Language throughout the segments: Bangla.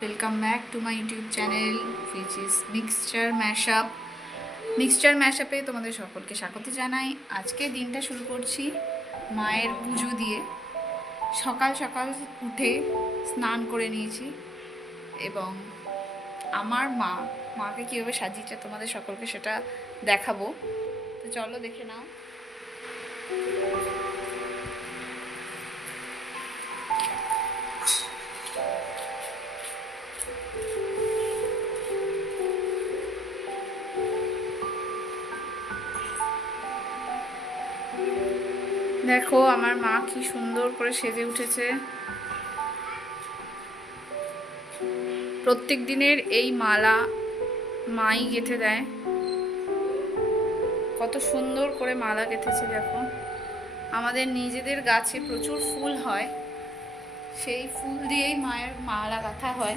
Welcome back to my YouTube channel which is mixture ম্যাশআপে তোমাদের সকলকে স্বাগত জানাই। আজকে দিনটা শুরু করছি মায়ের পুজো দিয়ে। সকাল সকাল উঠে স্নান করে নিয়েছি এবং আমার মাকে কীভাবে সাজিয়েছে তোমাদের সকলকে সেটা দেখাবো। তো চলো দেখে নাও। দেখো আমার মা কি সুন্দর করে সেজে উঠেছে। প্রত্যেক দিনের এই মালা মাই গেঁথে দেয়। কত সুন্দর করে মালা গেঁথেছে দেখো। আমাদের নিজেদের গাছে প্রচুর ফুল হয়, সেই ফুল দিয়েই মায়ের মালা গাঁথা হয়।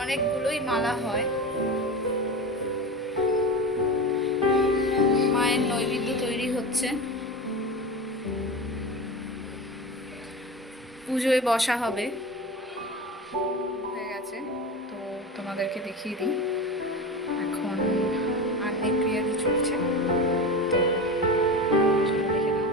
অনেকগুলোই মালা হয়। মায়ের নৈবেদ্য তৈরি হচ্ছে, পুজোয় বসা হবে। হয়ে গেছে, তো তোমাদেরকে দেখিয়ে দিই। এখন আন্নি ক্রিয়াদি চলছে, তো চলো দেখে নাও।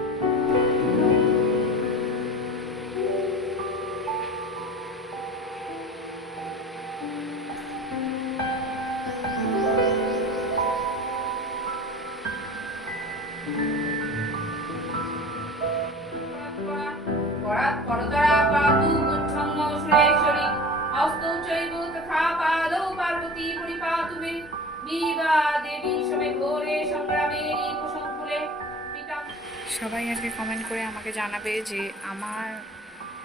সবাই আজকে কমেন্ট করে আমাকে জানাবে যে আমার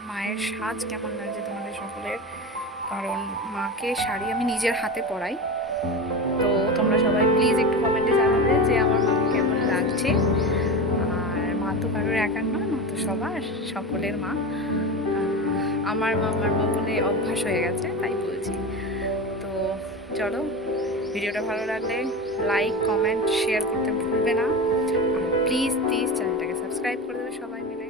মায়ের সাজ কেমন লাগছে তোমাদের সকলের, কারণ মাকে শাড়ি আমি নিজের হাতে পরাই। তো তোমরা সবাই প্লিজ একটু কমেন্টে জানাবে যে আমার মাকে কেমন লাগছে। আর মা তো কারোর একার নয়, মা তো সবার, সকলের মা। আমার মা বলে অভ্যাস হয়ে গেছে, তাই বলছি। তো চলো, ভিডিওটা ভালো লাগলে লাইক কমেন্ট শেয়ার করতে ভুলবে না। আর প্লিজ চ্যানেলটাকে সাবস্ক্রাইব করে দেবে সবাই মিলে।